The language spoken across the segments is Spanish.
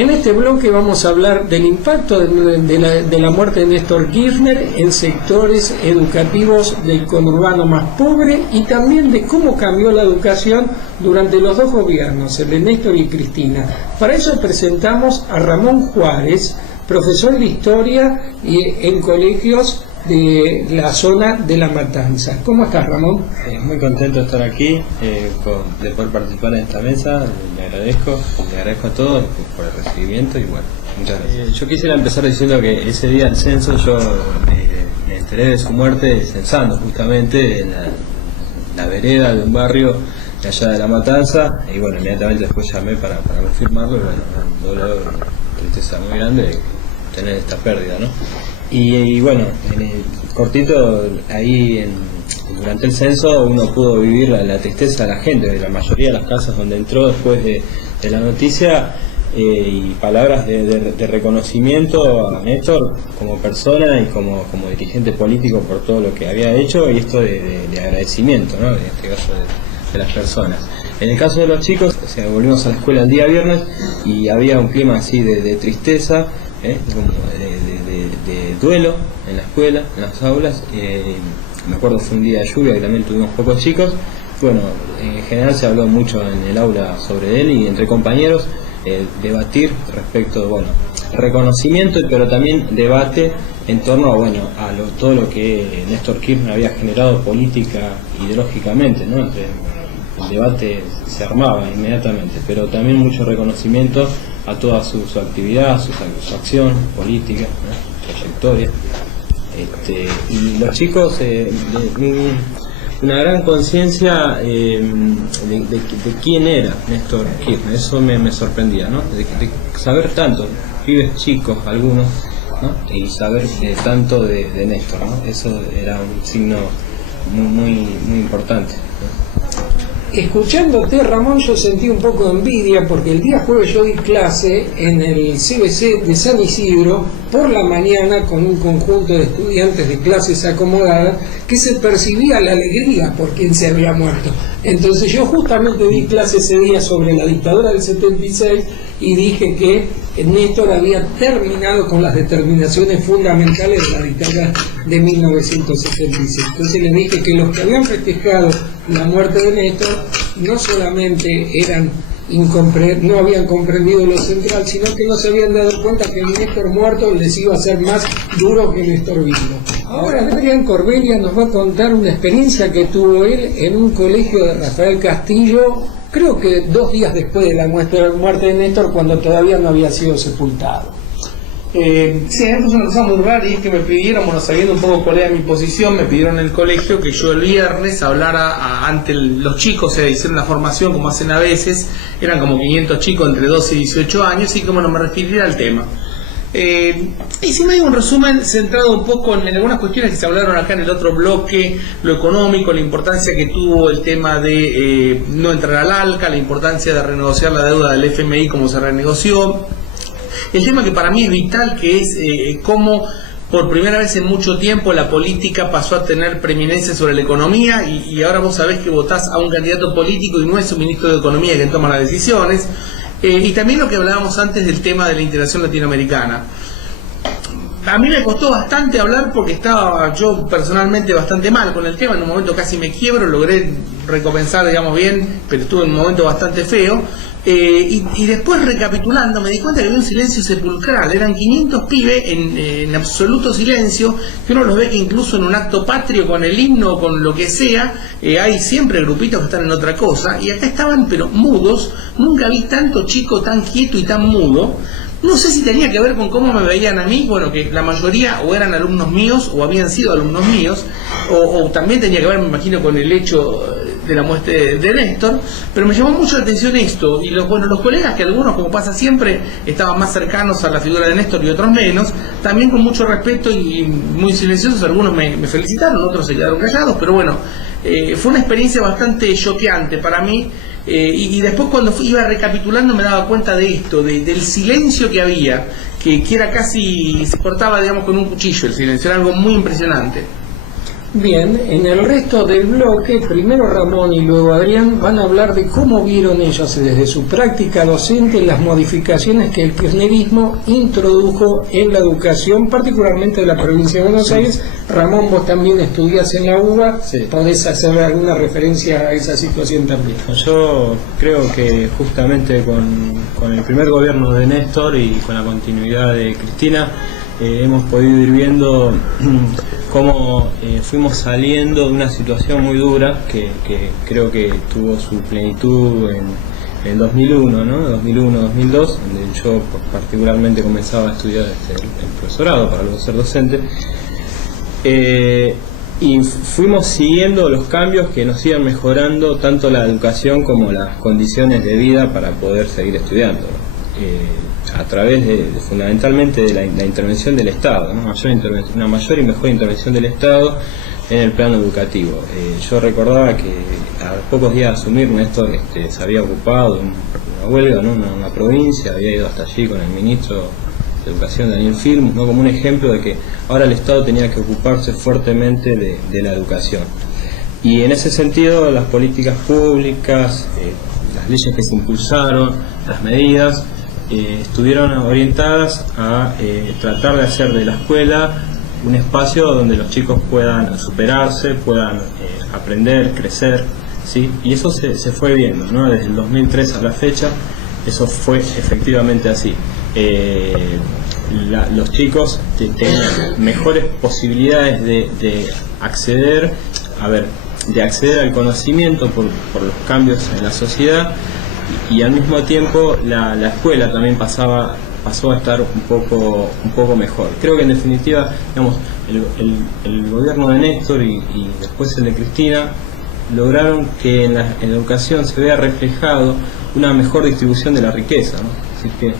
En este bloque vamos a hablar del impacto de la muerte de Néstor Kirchner en sectores educativos del conurbano más pobre y también de cómo cambió la educación durante los dos gobiernos, el de Néstor y Cristina. Para eso presentamos a Ramón Juárez, profesor de Historia en colegios de la zona de La Matanza. ¿Cómo estás, Ramón? Muy contento de estar aquí, de poder participar en esta mesa. Le agradezco a todos por el recibimiento y bueno, muchas gracias. Yo quisiera empezar diciendo que ese día del censo yo me enteré de su muerte censando justamente en la vereda de un barrio de allá de La Matanza, y bueno, inmediatamente después llamé para confirmarlo y bueno, un dolor, tristeza muy grande tener esta pérdida, ¿no? Y bueno, en el cortito, ahí durante el censo uno pudo vivir la tristeza de la gente, de la mayoría de las casas donde entró después de la noticia, y palabras de reconocimiento a Néstor como persona y como dirigente político por todo lo que había hecho, y esto de agradecimiento, ¿no? En este caso de las personas. En el caso de los chicos, o sea, volvimos a la escuela el día viernes y había un clima así de tristeza, como de duelo en la escuela, en las aulas. Me acuerdo fue un día de lluvia y también tuvimos pocos chicos. Bueno, en general se habló mucho en el aula sobre él y entre compañeros debatir respecto, bueno, reconocimiento, pero también debate en torno a todo lo que Néstor Kirchner había generado política, ideológicamente, ¿no? El debate se armaba inmediatamente, pero también mucho reconocimiento a toda su actividad, su acción política, ¿no? Trayectoria. Y los chicos, una gran conciencia de quién era Néstor Kirchner. Eso me sorprendía, ¿no? De saber tanto, pibes chicos algunos, ¿no? Y saber tanto de Néstor, ¿no? Eso era un signo muy importante, ¿no? Escuchándote, Ramón, yo sentí un poco de envidia porque el día jueves yo di clase en el CBC de San Isidro por la mañana con un conjunto de estudiantes de clases acomodadas que se percibía la alegría por quien se había muerto. Entonces yo justamente di clase ese día sobre la dictadura del 76 y dije que Néstor había terminado con las determinaciones fundamentales de la dictadura de 1976. Entonces les dije que los que habían festejado la muerte de Néstor no solamente no habían comprendido lo central, sino que no se habían dado cuenta que Néstor muerto les iba a ser más duro que Néstor vivo. Ahora Adrián Corbelia nos va a contar una experiencia que tuvo él en un colegio de Rafael Castillo, creo que 2 días después de la muerte de Néstor, cuando todavía no había sido sepultado. Sí, esto es una cosa muy rara, y es que me pidieron, bueno, sabiendo un poco cuál era mi posición, me pidieron en el colegio que yo el viernes hablara ante los chicos, hicieron una formación como hacen a veces, eran como 500 chicos entre 12 y 18 años, y que bueno, me referiría al tema. Hicimos un resumen centrado un poco en algunas cuestiones que se hablaron acá en el otro bloque, lo económico, la importancia que tuvo el tema de no entrar al ALCA, la importancia de renegociar la deuda del FMI como se renegoció, el tema que para mí es vital, que es cómo por primera vez en mucho tiempo la política pasó a tener preeminencia sobre la economía, y ahora vos sabés que votás a un candidato político y no es un ministro de Economía quien toma las decisiones. Y también lo que hablábamos antes del tema de la integración latinoamericana. A mí me costó bastante hablar porque estaba yo personalmente bastante mal con el tema, en un momento casi me quiebro, logré recompensar, digamos, bien, pero estuve en un momento bastante feo. Y después, recapitulando, me di cuenta que había un silencio sepulcral. Eran 500 pibes en absoluto silencio, que uno los ve que incluso en un acto patrio, con el himno, con lo que sea, hay siempre grupitos que están en otra cosa, y acá estaban pero mudos. Nunca vi tanto chico tan quieto y tan mudo. No sé si tenía que ver con cómo me veían a mí, bueno, que la mayoría o eran alumnos míos o habían sido alumnos míos, o también tenía que ver, me imagino, con el hecho de la muerte de Néstor, pero me llamó mucho la atención esto, y los colegas, que algunos, como pasa siempre, estaban más cercanos a la figura de Néstor y otros menos, también con mucho respeto y muy silenciosos. Algunos me felicitaron, otros se quedaron callados, pero bueno, fue una experiencia bastante choqueante para mí. Y después, cuando iba recapitulando, me daba cuenta de esto, del silencio que había, que era casi, se cortaba, digamos, con un cuchillo el silencio, era algo muy impresionante. Bien, en el resto del bloque, primero Ramón y luego Adrián van a hablar de cómo vieron ellos desde su práctica docente las modificaciones que el kirchnerismo introdujo en la educación, particularmente en la provincia de Buenos Aires. Ramón, vos también estudiás en la UBA, Sí. ¿podés hacer alguna referencia a esa situación también? Yo creo que justamente con el primer gobierno de Néstor y con la continuidad de Cristina hemos podido ir viendo cómo fuimos saliendo de una situación muy dura que creo que tuvo su plenitud en 2001, ¿no? 2001-2002, donde yo particularmente comenzaba a estudiar el profesorado para luego ser docente. Y fuimos siguiendo los cambios que nos iban mejorando tanto la educación como las condiciones de vida para poder seguir estudiando, a través fundamentalmente de la intervención del Estado, ¿no? Una mayor y mejor intervención del Estado en el plano educativo. Yo recordaba que a pocos días de asumir Néstor se había ocupado de una huelga, ¿no? Una provincia, había ido hasta allí con el ministro de Educación, Daniel Filmus, ¿no? Como un ejemplo de que ahora el Estado tenía que ocuparse fuertemente de la educación. Y en ese sentido las políticas públicas, las leyes que se impulsaron, las medidas, estuvieron orientadas a tratar de hacer de la escuela un espacio donde los chicos puedan superarse, puedan aprender, crecer, ¿sí? Y eso se fue viendo, ¿no? Desde el 2003 a la fecha, eso fue efectivamente así. Los chicos tenían mejores posibilidades de acceder al conocimiento por los cambios en la sociedad, y al mismo tiempo la escuela también pasó a estar un poco mejor. Creo que en definitiva, digamos, el gobierno de Néstor y después el de Cristina lograron que en la educación se vea reflejado una mejor distribución de la riqueza, ¿no? Así que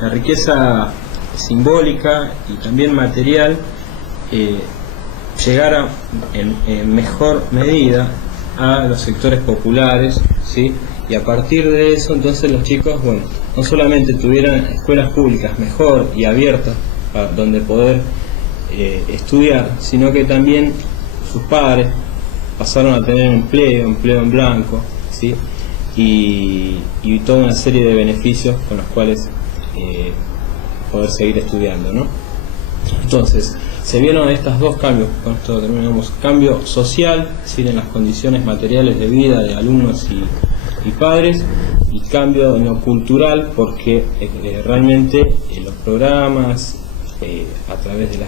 la riqueza simbólica y también material llegara en mejor medida a los sectores populares, ¿sí? Y a partir de eso, entonces los chicos, bueno, no solamente tuvieran escuelas públicas mejor y abiertas donde poder estudiar, sino que también sus padres pasaron a tener empleo en blanco, ¿sí? Y toda una serie de beneficios con los cuales poder seguir estudiando, ¿no? Entonces, se vieron estos dos cambios, con esto terminamos: cambio social, es decir, en las condiciones materiales de vida de alumnos y padres, y cambio en lo cultural, porque realmente los programas a través de las